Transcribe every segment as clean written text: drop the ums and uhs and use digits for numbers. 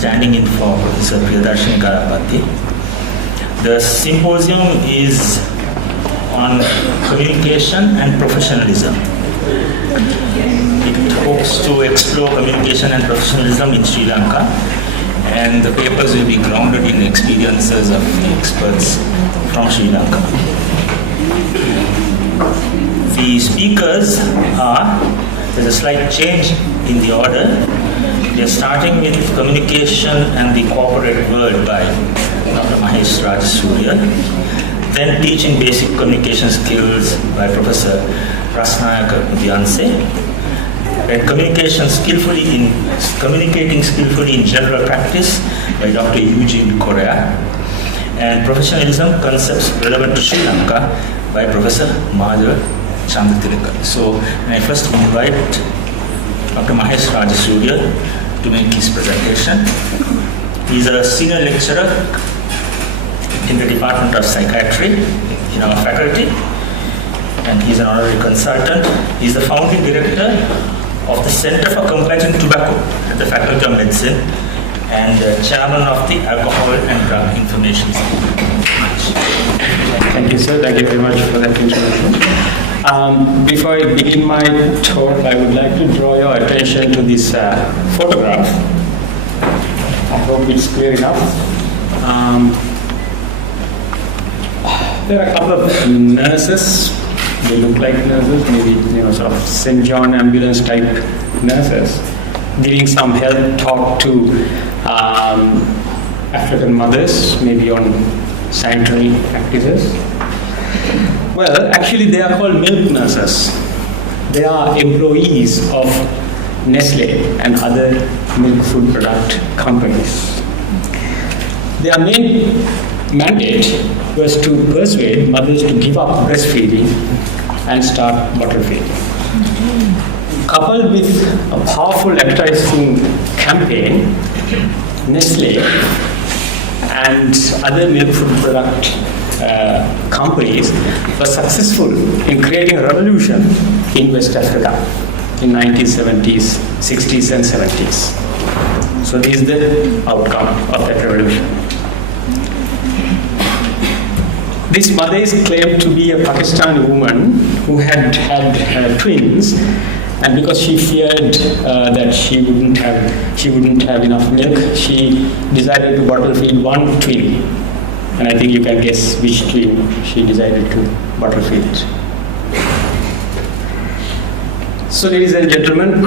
standing in for Professor Priyadarshini Karapati. The symposium is on communication and professionalism. It hopes to explore communication and professionalism in Sri Lanka, and the papers will be grounded in experiences of the experts from Sri Lanka. The speakers are, there's a slight change in the order. We are starting with communication and the corporate world by Dr. Mahesh Rajasuriya, then teaching basic communication skills by Professor Rasnayaka Udyanse, and communicating skillfully in general practice by Dr. Eugene Correa, and professionalism concepts relevant to Sri Lanka by Professor Madhav Chandratilaka. So, I first invite Dr. Mahesh Rajasuriya to make his presentation. He is a senior lecturer in the Department of Psychiatry in our faculty, and he is an honorary consultant. He is the founding director of the Center for Combating Tobacco at the Faculty of Medicine and chairman of the Alcohol and Drug Information Center. Thank you, sir. Thank you very much for that introduction. Before I begin my talk, I would like to draw your attention to this photograph. I hope it's clear enough. There are a couple of nurses. They look like nurses, maybe sort of St. John ambulance type nurses, giving some health talk to African mothers, maybe on sanitary practices. Well, actually they are called milk nurses. They are employees of Nestle and other milk food product companies. Their main mandate was to persuade mothers to give up breastfeeding and start bottle feeding. Coupled with a powerful advertising campaign, Nestle and other milk food product companies were successful in creating a revolution in West Africa in 1970s, 60s and 70s. So this is the outcome of that revolution. This mother is claimed to be a Pakistani woman who had twins, and because she feared that she wouldn't have enough milk, she decided to bottle feed one twin. And I think you can guess which twin she decided to bottle feed. So, ladies and gentlemen,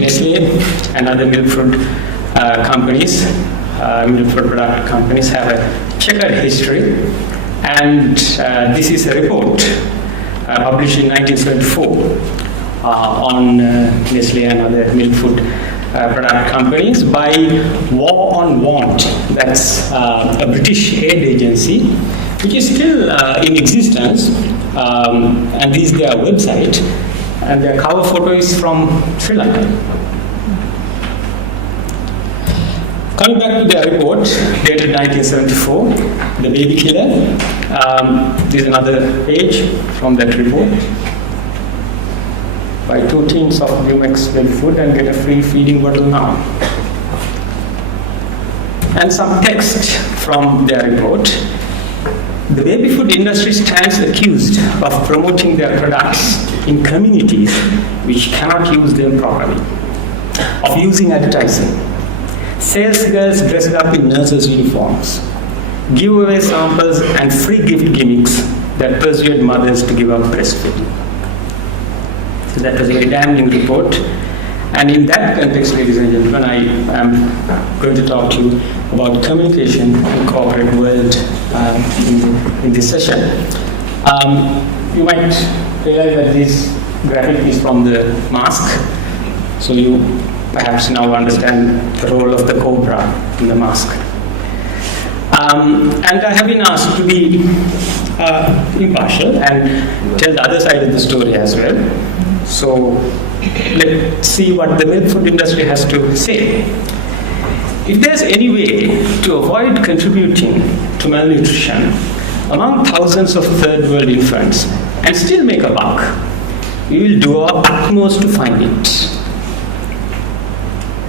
Nestle and other milk food companies, milk food product companies have a checkered history. And this is a report published in 1974 on Nestle and other milk food product companies by War on Want. That's a British aid agency, which is still in existence. And this is their website. And their cover photo is from Sri Lanka. Coming back to their report, dated 1974, the baby killer. This is another page from that report. Buy 2 tins of Bumex milk food and get a free feeding bottle now. And some text from their report. The baby food industry stands accused of promoting their products in communities which cannot use them properly, of using advertising. Sales girls dressed up in nurses' uniforms, giveaway samples and free gift gimmicks that persuade mothers to give up breastfeeding. So that was a very damning report. And in that context, ladies and gentlemen, I am going to talk to you about communication in corporate world in this session. You might realize that this graphic is from the mask. So you perhaps now understand the role of the cobra in the mask. And I have been asked to be impartial and tell the other side of the story as well. So let's see what the milk food industry has to say. If there's any way to avoid contributing to malnutrition among thousands of third world infants and still make a buck, we will do our utmost to find it.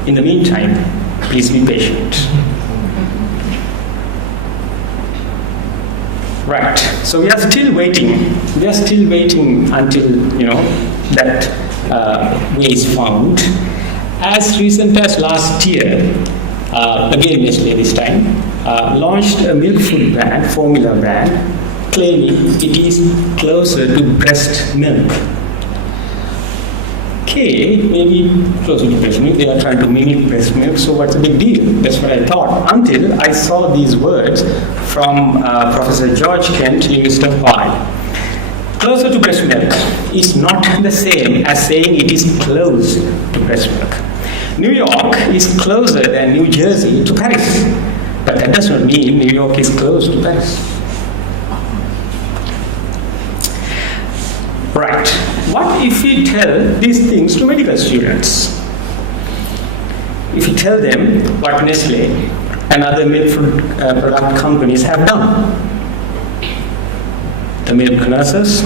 In the meantime, Please be patient. Right. So we are still waiting. We are still waiting until that way is found. As recent as last year, again yesterday this time, launched a milk food brand, formula brand, claiming it is closer to breast milk. Okay, maybe closer to breast milk. They are trying to mimic breast milk, so what's the big deal? That's what I thought, until I saw these words from Professor George Kent, University of Hawaii. Closer to breast milk is not the same as saying it is close to breast milk. New York is closer than New Jersey to Paris, but that does not mean New York is close to Paris. Right. What if we tell these things to medical students? If we tell them what Nestle and other milk food product companies have done? The milk nurses,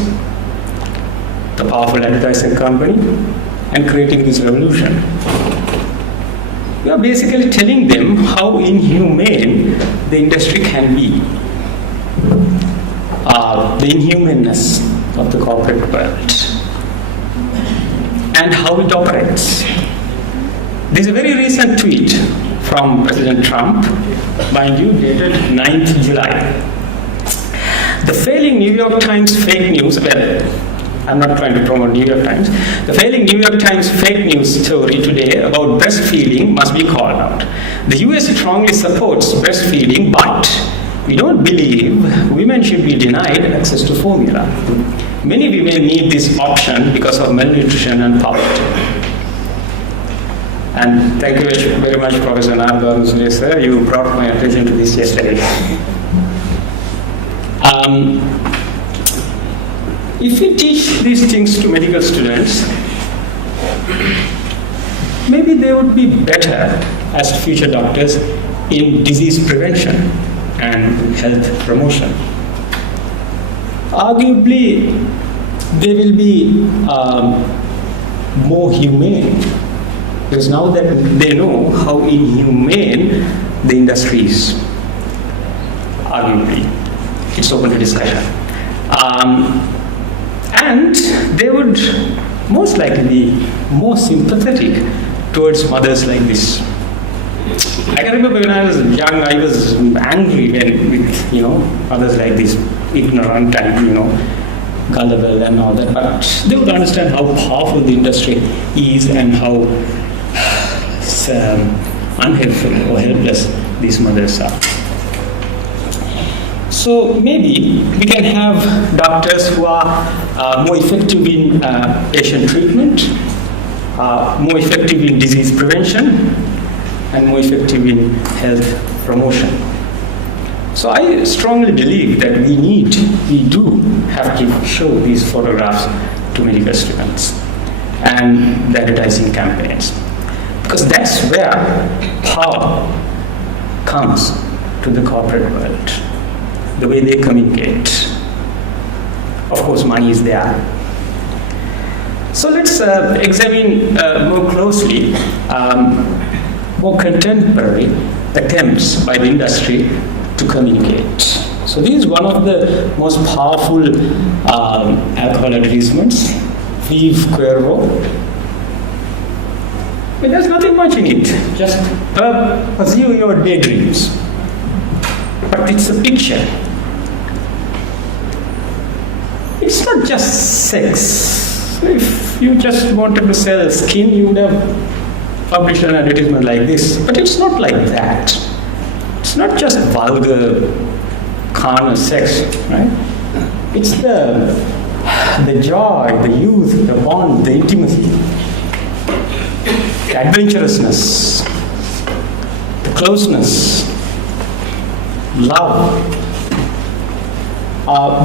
the powerful advertising company, and creating this revolution. We are basically telling them how inhumane the industry can be. The inhumanness of the corporate world and how it operates. There's a very recent tweet from President Trump, mind you, dated 9th July. The failing New York Times fake news, I'm not trying to promote New York Times. The failing New York Times fake news story today about breastfeeding must be called out. The US strongly supports breastfeeding, but we don't believe women should be denied access to formula. Many women need this option because of malnutrition and poverty. And thank you very much, Professor Rajasuriya, sir. You brought my attention to this yesterday. If we teach these things to medical students, maybe they would be better as future doctors in disease prevention and health promotion. Arguably, they will be more humane, because now that they know how inhumane the industry is. Arguably, it's open to discussion. And they would most likely be more sympathetic towards mothers like this. I can remember when I was young, I was angry with mothers like this, ignorant and gullible and all that. But they would understand how powerful the industry is and how unhelpful or helpless these mothers are. So maybe we can have doctors who are more effective in patient treatment, more effective in disease prevention, and more effective in health promotion. So I strongly believe that we do have to show these photographs to medical students and the advertising campaigns, because that's where power comes to the corporate world. The way they communicate. Of course, money is there. So let's examine more closely more contemporary attempts by the industry to communicate. So this is one of the most powerful alcohol advertisements, Vive Cuervo. But there's nothing much in it, just pursue your daydreams. But it's a picture. It's not just sex. If you just wanted to sell skin, you would have published an advertisement like this. But it's not like that. It's not just vulgar carnal sex, right? It's the joy, the youth, the bond, the intimacy, the adventurousness, the closeness, love.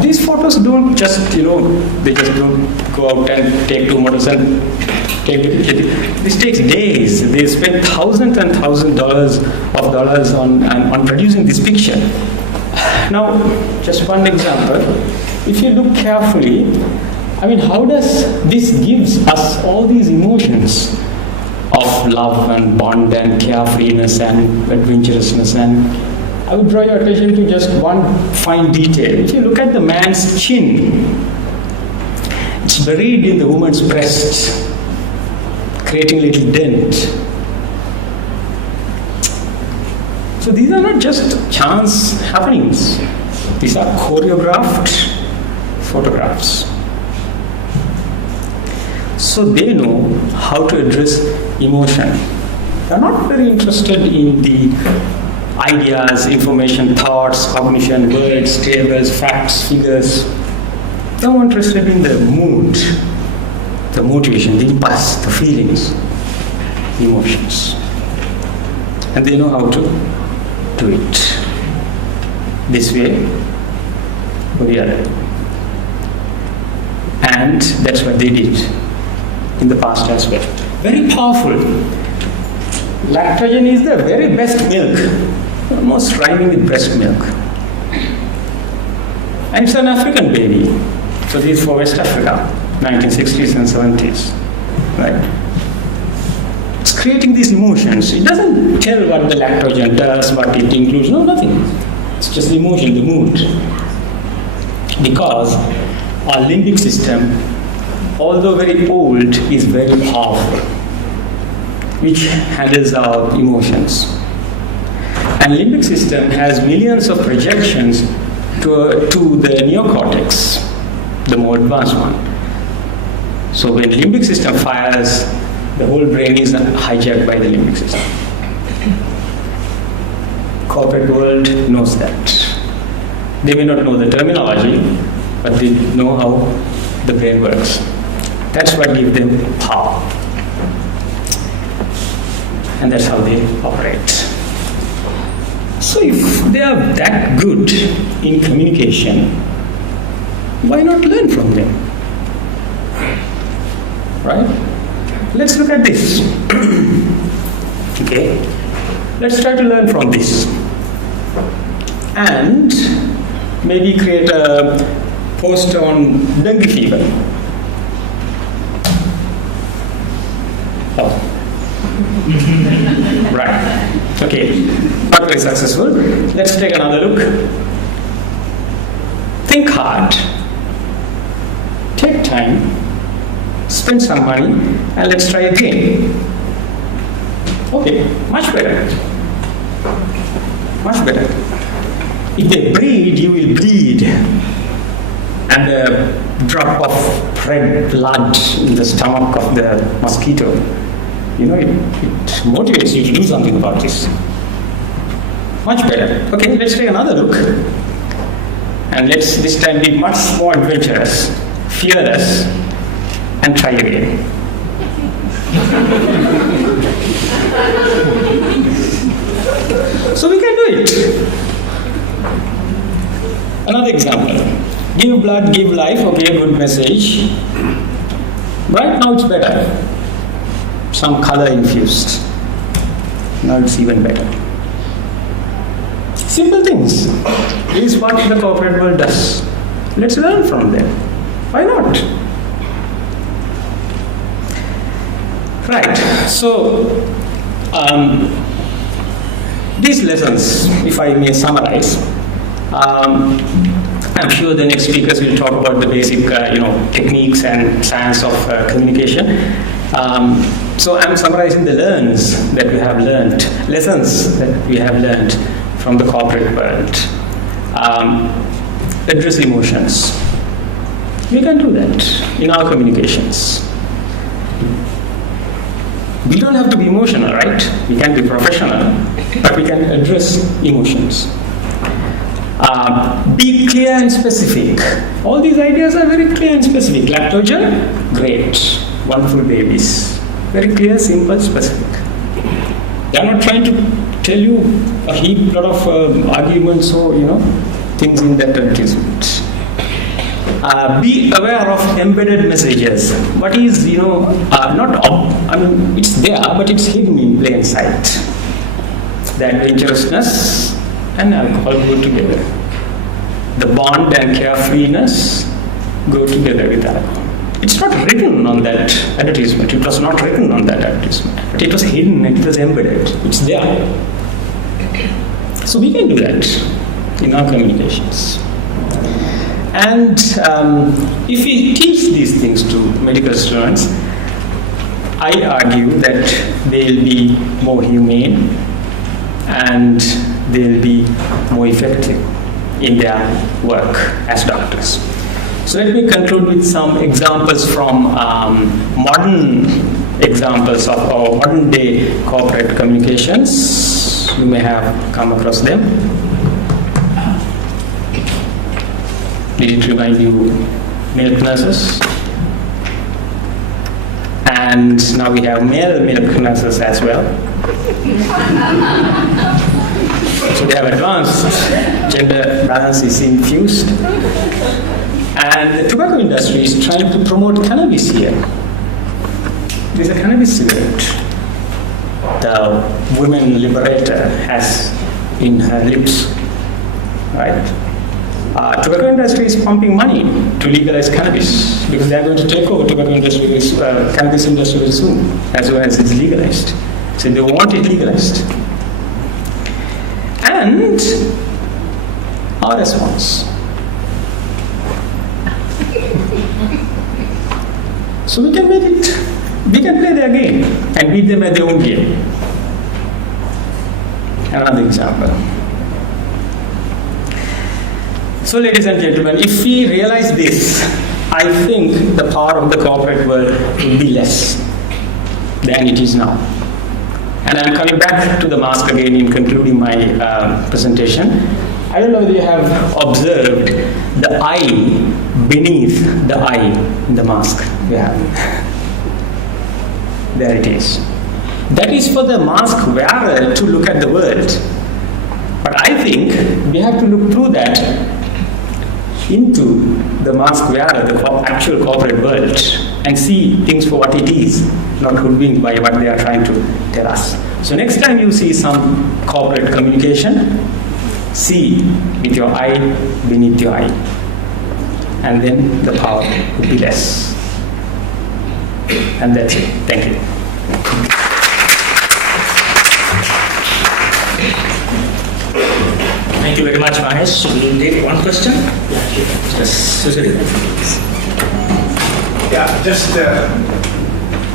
These photos don't just, they just don't go out and take 2 models and take the picture. This takes days. They spend thousands and thousands of dollars on producing this picture. Now, just one example. If you look carefully, how does this gives us all these emotions? of love and bond and carefreeness and adventurousness. And I would draw your attention to just one fine detail. If you look at the man's chin, it's buried in the woman's breast, creating a little dent. So these are not just chance happenings. These are choreographed photographs. So they know how to address emotion. They are not very interested in the ideas, information, thoughts, cognition, words, tables, facts, figures. They are more interested in the mood, the motivation, the impulse, the feelings, the emotions. And they know how to do it. This way or the other. And that's what they did in the past as well. Very powerful. Lactogen is the very best milk, almost rhyming with breast milk. And it's an African baby. So this is for West Africa, 1960s and 70s. Right? It's creating these emotions. It doesn't tell what the lactogen does, what it includes, no, nothing. It's just the emotion, the mood. Because our limbic system, although very old, is very powerful, which handles our emotions. And limbic system has millions of projections to the neocortex, the more advanced one. So when limbic system fires, the whole brain is hijacked by the limbic system. Corporate world knows that. They may not know the terminology, but they know how the brain works. That's what gives them power. And that's how they operate. So if they are that good in communication, why not learn from them? Right? Let's look at this. Okay? Let's try to learn from this. And maybe create a post on dengue fever. Oh. Right. Okay. Not very successful. Let's take another look. Think hard. Take time. Spend some money. And let's try again. Okay. Much better. Much better. If they breed, you will bleed. And a drop of red blood in the stomach of the mosquito. You know, it motivates you to do something about this. Much better. Okay, let's take another look. And let's this time be much more adventurous, fearless, and try again. So we can do it. Another example. Give blood, give life. Okay, good message. Right now it's better. Some color infused. Now it's even better. Simple things. This is what the corporate world does. Let's learn from them. Why not? Right. So, these lessons, if I may summarize, I'm sure the next speakers will talk about the basic, techniques and science of communication. So I'm summarizing the lessons that we have learned from the corporate world. Address emotions. We can do that in our communications. We don't have to be emotional, right? We can be professional, but we can address emotions. Be clear and specific. All these ideas are very clear and specific. Lactogen, great, wonderful babies. Very clear, simple, specific. They are not trying to tell you a heap lot of arguments or things in that advertisement. Be aware of embedded messages. What is it's there, but it's hidden in plain sight. The adventurousness and alcohol go together. The bond and carefreeness go together with alcohol. It's not written on that advertisement. It was not written on that advertisement. But it was hidden, it was embedded. It's there. So we can do that in our communications. And if we teach these things to medical students, I argue that they'll be more humane and they'll be more effective in their work as doctors. So let me conclude with some examples from modern examples of our modern day corporate communications. You may have come across them. Did it remind you milk nurses? And now we have male milk nurses as well. So they have advanced gender balance is infused. And the tobacco industry is trying to promote cannabis here. There's a cannabis cigarette. The women liberator has in her lips, right? Tobacco industry is pumping money to legalize cannabis because they are going to take over tobacco industry, cannabis industry very soon, as soon as it's legalized. So they want it legalized. And our response. So we can make it, we can play their game and beat them at their own game. Another example. So ladies and gentlemen, if we realize this, I think the power of the corporate world will be less than it is now. And I'm coming back to the mask again in concluding my presentation. I don't know whether you have observed the eye beneath the eye in the mask we have. There it is. That is for the mask wearer to look at the world. But I think we have to look through that into the mask wearer, the actual corporate world, and see things for what it is, not hoodwinked by what they are trying to tell us. So next time you see some corporate communication, see with your eye beneath your eye, and then the power will be less. And that's it. Thank you. Thank you very much, Mahesh. We'll take one question. Yes, Susan. Yeah, just,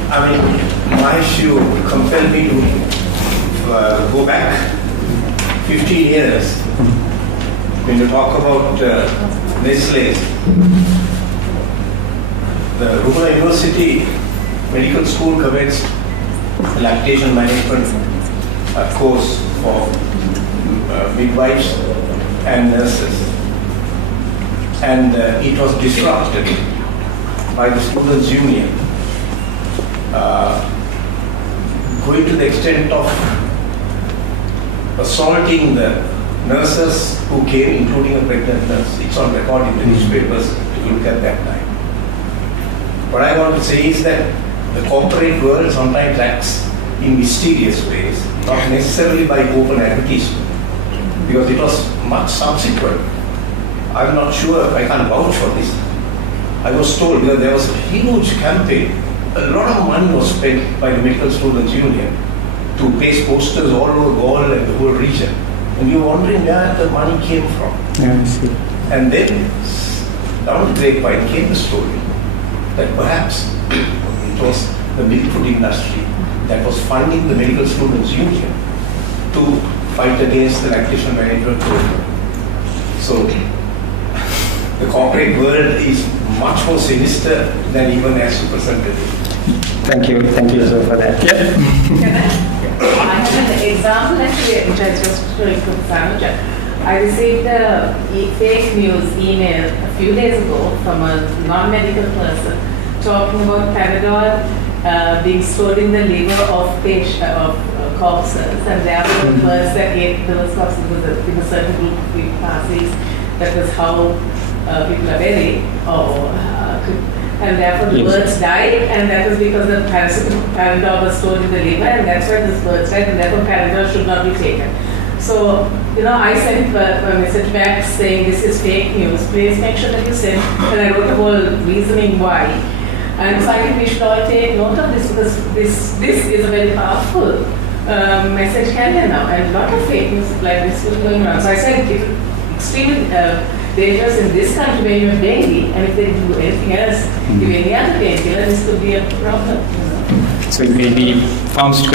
Mahesh, you compelled me to go back 15 years when you talk about Nestle. The Rural University Medical School commenced a lactation management course for midwives and nurses, and it was disrupted by the students' union, going to the extent of assaulting the nurses who came, including a pregnant nurse. It's on record in the newspapers to look at that time. What I want to say is that the corporate world sometimes acts in mysterious ways, not necessarily by open advertisement, because it was much subsequent. I'm not sure, I can't vouch for this. I was told that there was a huge campaign, a lot of money was spent by the Medical Students Union to paste posters all over Gaul and the whole region. And you're wondering where the money came from. Yeah, I see. And then, down the grapevine came the story that perhaps it was the milk food industry that was funding the Medical Students Union to fight against the lactation management program. So, the corporate world is much more sinister than even as you presented it. Thank you sir, for that. Yeah. Can I have an example actually, which I just showing to Sanuja. I received a fake news email a few days ago from a non-medical person talking about Panadol being stored in the liver of corpses, and there were words that ate those corpses in a certain group of people, Parsis. That was how people are buried, and therefore the birds died, and that was because the Panadol was stored in the liver, and that's why the birds died, and therefore Panadol should not be taken. So, I sent a message back saying this is fake news. Please make sure that you send, and I wrote a whole reasoning why. And so I think we should all take note of this because this is a very powerful message carrier now, and a lot of fake news like this is going around. So I said it's extremely dangerous in this country where you're daily, and if they do anything else, if any other painkiller, this could be a problem. So it may be farms